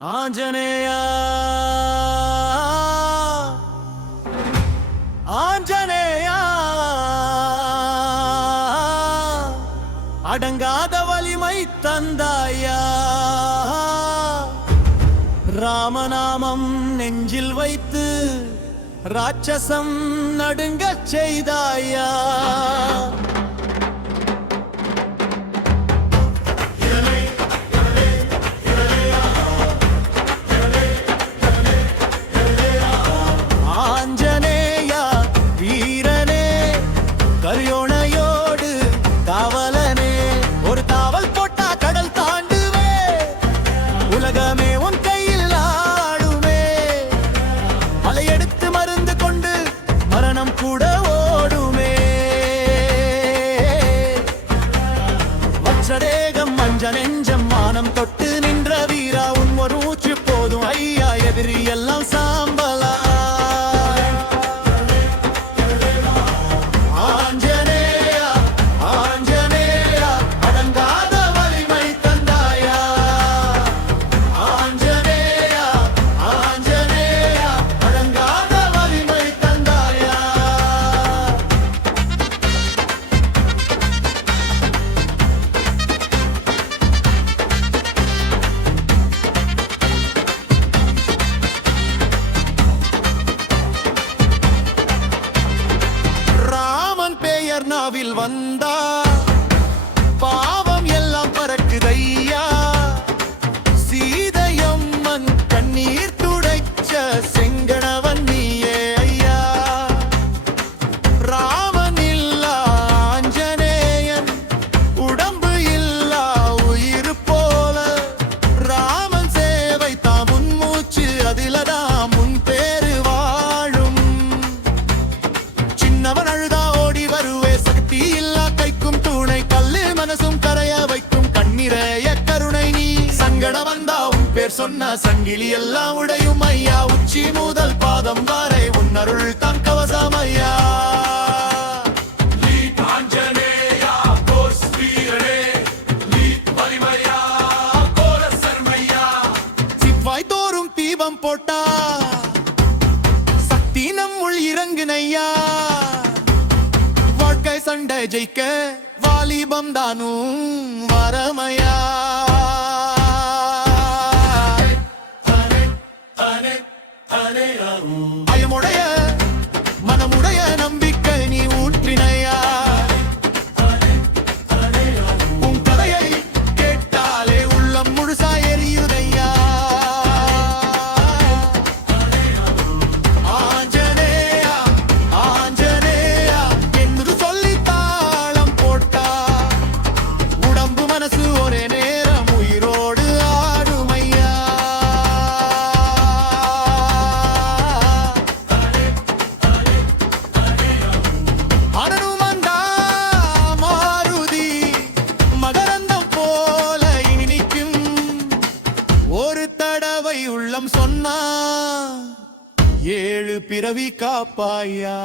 ஆஞ்சநேயா ஆஞ்சநேயா அடங்காத வலிமை தந்தாயா ராமநாமம் நெஞ்சில் வைத்து ராட்சசம் நடுங்கச் செய்தாயா உலகமே உன் கையில் ஆடுமே மலை எடுத்து மருந்து கொண்டு மரணம் கூட ஓடுமே வச்சதேகம் மஞ்ச நெஞ்சம் மானம் தொட்டு நின்ற வீரா உன் ஒரு மூச்சு போதும் ஐயா எதிரி எல்லாம் சாம்பலா நாவில் வந்தா பாவம் எல்லாம் பறக்குதையா சீதையம்மன் கண்ணீர் துடைச்ச செங்கணவன் நீயே ஐயா ராமன் இல்லா ஆஞ்சநேயன் உடம்பு இல்லா உயிர் போல ராமன் சேவை தான் முன் மூச்சு அதிலதான் முன் பேரு வாழும் சின்னவன் அழுதா ஓடி வருவே சொன்ன சங்கிலி எல்லாம் உடையும் ஐயா உச்சி முதல் பாதம் வரை உன்னருள் தான் கவசம் ஐயா சிவாய் தோறும் தீபம் போட்டா சக்தி நம்முள் இறங்குனையா வாழ்க்கை சண்டை ஜெயிக்க வாலிபம் தானும் வரமையா பயமுடைய மனமுடைய நம்பிக்கை நீ ஊற்றினையா உன் கதையை கேட்டாலே உள்ளம் முழுசா எரியுதையா ஆஞ்சநேயா ஆஞ்சநேயா என்று சொல்லி தாளம் போட்டா உடம்பு மனசு ஒரே நேரம் உயிரோடு ஆடுமையா உள்ளம் சொன்னா 7 பிறவி காப்பாயா